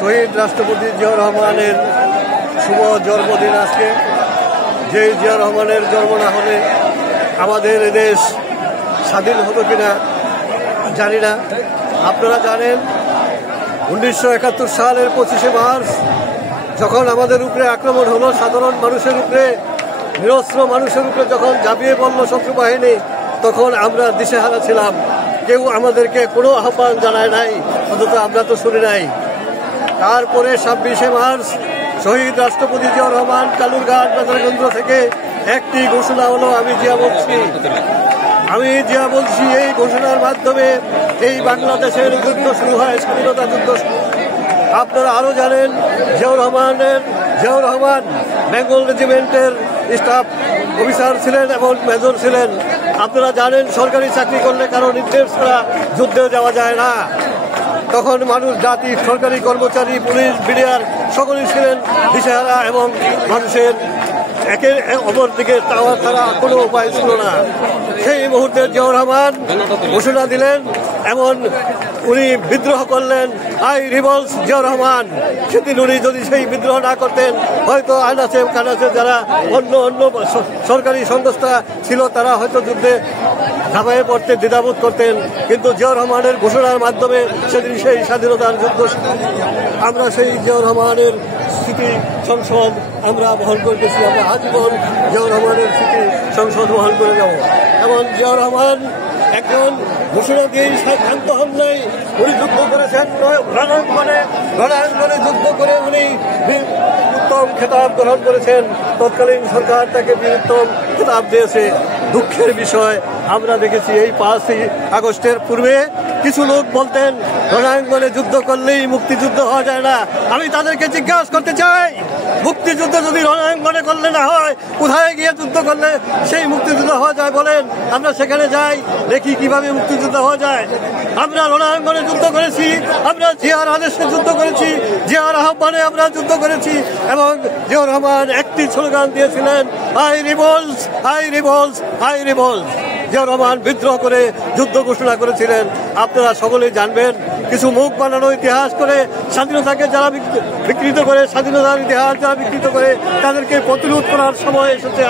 শহীদ রাষ্ট্রপতি জিয়াউর রহমানের শুভ জন্মদিন আজকে। যে জিয়াউর রহমানের জন্ম না হলে আমাদের এদেশ স্বাধীন হতো কিনা জানি না। আপনারা জানেন 1971 সালের 25শে মার্চ যখন আমাদের উপরে আক্রমণ হলো, সাধারণ মানুষের উপরে, নিরস্ত্র মানুষের উপরে যখন ঝাঁপিয়ে পড়ল শত্রু বাহিনী, তখন আমরা দিশেহারা ছিলাম। কেউ আমাদেরকে কোনো আহ্বান জানায় নাই, অথচ আমরা তো শুনি নাই। তারপরে 26শে মার্চ শহীদ রাষ্ট্রপতি জিয়াউর রহমান কালুরঘাট বাজারগঞ্জ থেকে একটি ঘোষণা হলো, আমি জিয়া বলছি। এই ঘোষণার মাধ্যমে এই বাংলাদেশের যুদ্ধ শুরু হয়, স্বাধীনতা যুদ্ধ। আপনারা আরও জানেন জিয়াউর রহমান বেঙ্গল রেজিমেন্টের স্টাফ অফিসার ছিলেন এবং মেজর ছিলেন। আপনারা জানেন সরকারি চাকরি করলে কারো নির্দেশ ছাড়া যুদ্ধে যাওয়া যায় না। তখন মানুষ, জাতি, সরকারি কর্মচারী, পুলিশ, বিডিআর সকলেই ছিলেন দিশেহারা এবং মানুষের একে অপর দিকে চাওয়া ছাড়া কোনো উপায় ছিল না। সেই মুহূর্তে জিয়াউর রহমান ঘোষণা দিলেন, এমন উনি বিদ্রোহ করলেন, আই রিভলস জিয়াউর রহমান। সেদিন উনি যদি সেই বিদ্রোহ না করতেন, হয়তো আনাচে কানাচে যারা অন্য সরকারি সংস্থা ছিল তারা হয়তো যুদ্ধে ঝাঁপাইয়ে পড়তে দ্বিধাবোধ করতেন। কিন্তু জিয়াউর রহমানের ঘোষণার মাধ্যমে সেদিন সেই স্বাধীনতার যুদ্ধ। আমরা সেই জিয়াউর রহমানের স্মৃতি সংসদ আমরা বহন করতেছি। আমরা আজীবন জিয়াউর রহমানের স্মৃতি সংসদ বহন করে যাব। এবং জিয়াউর রহমান এখন ঘোষণা দিয়েই শান্ত হন নাই, উনি যুদ্ধ করেছেন, রণাঙ্গনে যুদ্ধ করে উনি উত্তম খেতাব গ্রহণ করেছেন। তৎকালীন সরকার তাকে বীরোত্তম খেতাব দিয়েছে। দুঃখের বিষয়, আমরা দেখেছি এই 5ই আগস্টের পূর্বে কিছু লোক বলতেন রণাঙ্গনে যুদ্ধ করলেই মুক্তিযুদ্ধ হওয়া যায় না। আমি তাদেরকে জিজ্ঞাসা করতে চাই, মুক্তিযুদ্ধ যদি রণাঙ্গনে করলে না হয়, কোথায় গিয়ে যুদ্ধ করলে সেই মুক্তিযুদ্ধ হওয়া যায় বলেন? আমরা সেখানে যাই, দেখি কিভাবে মুক্তিযুদ্ধ হওয়া যায়। আমরা রণাঙ্গনে যুদ্ধ করেছি, আমরা জিয়ার আদেশে যুদ্ধ করেছি, জিয়ার আহ্বানে আমরা যুদ্ধ করেছি। এবং জিয়াউর রহমান একটি স্লোগান দিয়েছিলেন, I reveals, I reveals, I reveals. Ziaur Rahman বিদ্রোহ করে যুদ্ধ ঘোষণা করেছিলেন। আপনারা সকলেই জানবেন, কিছু মুখ বানানো ইতিহাস করে স্বাধীনতাকে যারা বিকৃত করে, স্বাধীনতার ইতিহাস যারা বিকৃত করে, তাদেরকে প্রতিরোধ করার সময় এসেছে।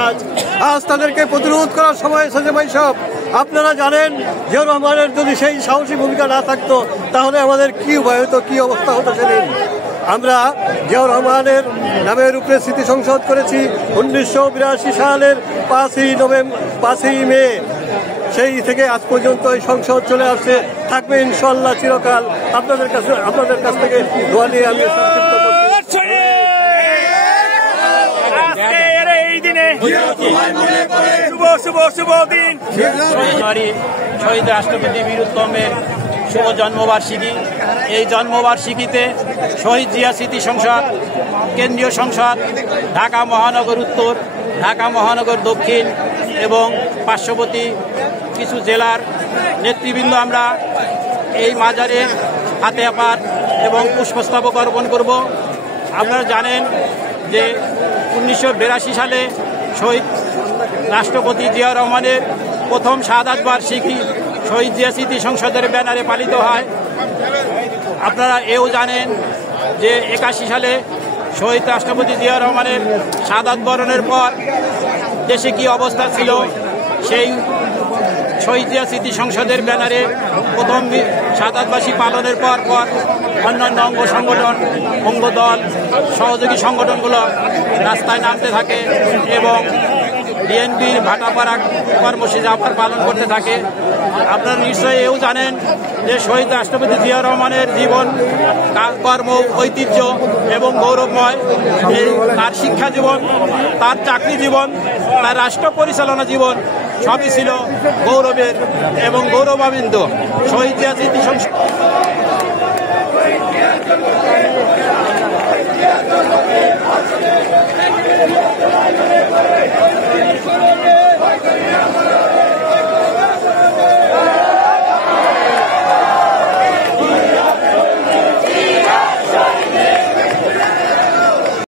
আজ তাদেরকে প্রতিরোধ করার সময় এসেছে ভাই সব। আপনারা জানেন জিয়াউর রহমানের যদি সেই সাহসী ভূমিকা না থাকতো, তাহলে আমাদের কি উপায় হতো, কি অবস্থা হতো সেদিন। আমরা জিয়াউর রহমানের নামের উপরে স্মৃতি সংসদ করেছি 1982 সালের 5ই মে। সেই থেকে আজ পর্যন্ত এই সংসদ চলে আসছে, থাকবে ইনশাআল্লাহ চিরকাল। আপনাদের কাছ থেকে দোয়া নিয়ে আমি সংক্ষিপ্ত করছি। শুভ দিন, শহীদ রাষ্ট্রপতি বীরোত্তমের শুভ জন্মবার্ষিকী। এই জন্মবার্ষিকীতে শহীদ জিয়া স্মৃতি সংসদ, কেন্দ্রীয় সংসদ, ঢাকা মহানগর উত্তর, ঢাকা মহানগর দক্ষিণ এবং পার্শ্ববর্তী কিছু জেলার নেতৃবৃন্দ আমরা এই মাজারে হাতে আপাত এবং পুষ্পস্তবক অর্পণ করব। আপনারা জানেন যে 1982 সালে শহীদ রাষ্ট্রপতি জিয়াউর রহমানের প্রথম শাহাদাত বার্ষিকী শহীদ জিয়া স্মৃতি সংসদের ব্যানারে পালিত হয়। আপনারা এও জানেন যে 81 সালে শহীদ রাষ্ট্রপতি জিয়াউর রহমানের শাহাদাত বরণের পর দেশে কি অবস্থা ছিল, সেই শহীদ জিয়া স্মৃতি সংসদের ব্যানারে প্রথম শাহাদাতবার্ষিকী পালনের পর অন্যান্য অঙ্গ সংগঠন, অঙ্গদল, সহযোগী সংগঠনগুলো রাস্তায় নামতে থাকে এবং বিএনপির ভাটাপাড়া কর্মসূচি আবার পালন করতে থাকে। আপনারা নিশ্চয়ই এও জানেন যে শহীদ রাষ্ট্রপতি জিয়াউর রহমানের জীবন, কর্ম, ঐতিহ্য এবং গৌরবময়। তার শিক্ষা জীবন, তার চাকরি জীবন, তার রাষ্ট্র পরিচালনা জীবন সবই ছিল গৌরবের এবং গৌরবান্বিত। শহীদ জিয়া স্মৃতি সংসদ